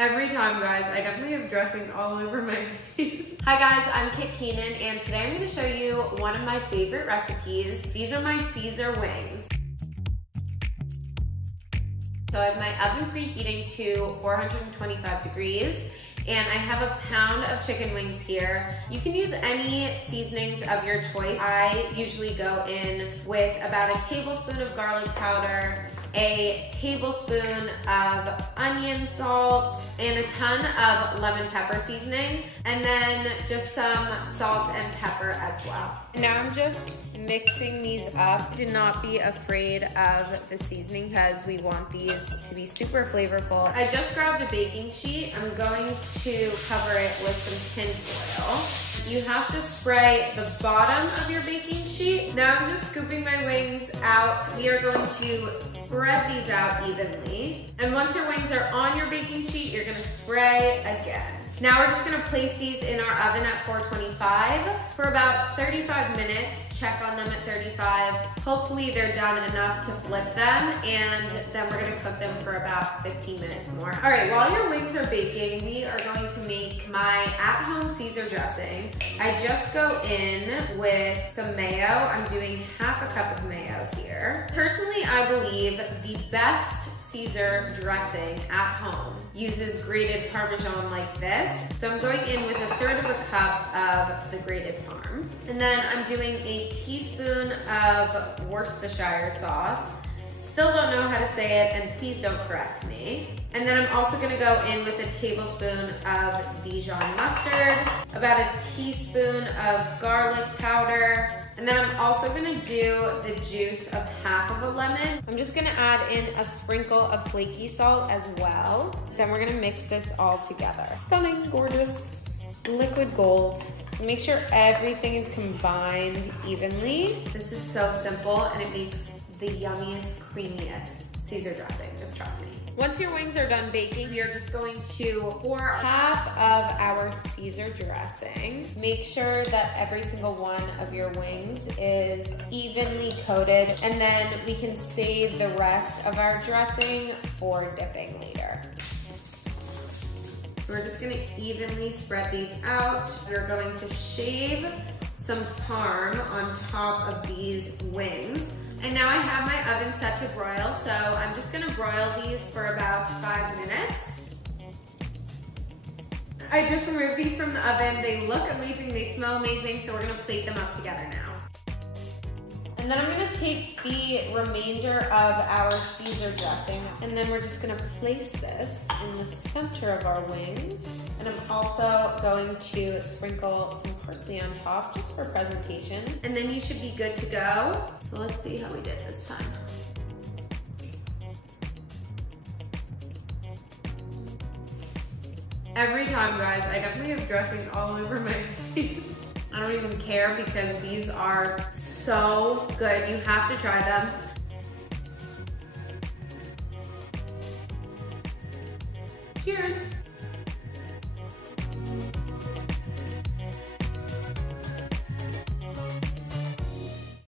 Every time, guys, I definitely have dressing all over my face. Hi guys, I'm Keenan, and today I'm going to show you one of my favorite recipes. These are my Caesar wings. So I have my oven preheating to 425 degrees, and I have a pound of chicken wings here. You can use any seasonings of your choice. I usually go in with about a tablespoon of garlic powder, a tablespoon of onion salt, and a ton of lemon pepper seasoning, and then just some salt and pepper as well. And now I'm just mixing these up. Do not be afraid of the seasoning because we want these to be super flavorful. I just grabbed a baking sheet. I'm going to cover it with some tin foil. You have to spray the bottom of your baking sheet. Now I'm just scooping my wings out. We are going to spread these out evenly. And once your wings are on your baking sheet, you're gonna spray again. Now we're just gonna place these in our oven at 425 for about 35 minutes. Check on them at 35. Hopefully they're done enough to flip them, and then we're gonna cook them for about 15 minutes more. All right, while your wings are baking, we are going to make my at-home Caesar dressing. I just go in with some mayo. I'm doing half a cup of mayo here. Personally, I believe the best Caesar dressing at home uses grated Parmesan like this. So I'm going in with 1/3 of a cup of the grated Parm. And then I'm doing a teaspoon of Worcestershire sauce. Still don't know how to say it, and please don't correct me. And then I'm also gonna go in with a tablespoon of Dijon mustard, about a teaspoon of garlic powder, and then I'm also gonna do the juice of half of a lemon. I'm just gonna add in a sprinkle of flaky salt as well. Then we're gonna mix this all together. Stunning, gorgeous, liquid gold. Make sure everything is combined evenly. This is so simple, and it makes the yummiest, creamiest Caesar dressing, just trust me. Once your wings are done baking, we are just going to pour half of our Caesar dressing. Make sure that every single one of your wings is evenly coated, and then we can save the rest of our dressing for dipping later. We're just gonna evenly spread these out. We're going to shave some Parm on top of these wings. And now I have my oven set to broil, so I'm just gonna broil these for about 5 minutes. I just removed these from the oven. They look amazing, they smell amazing, so we're gonna plate them up together now. And then I'm gonna take the remainder of our Caesar dressing, and then we're just gonna place this in the center of our wings. And I'm also going to sprinkle some parsley on top just for presentation. And then you should be good to go. So let's see how we did this time. Every time, guys, I definitely have dressing all over my face. I don't even care because these are so good. You have to try them. Cheers.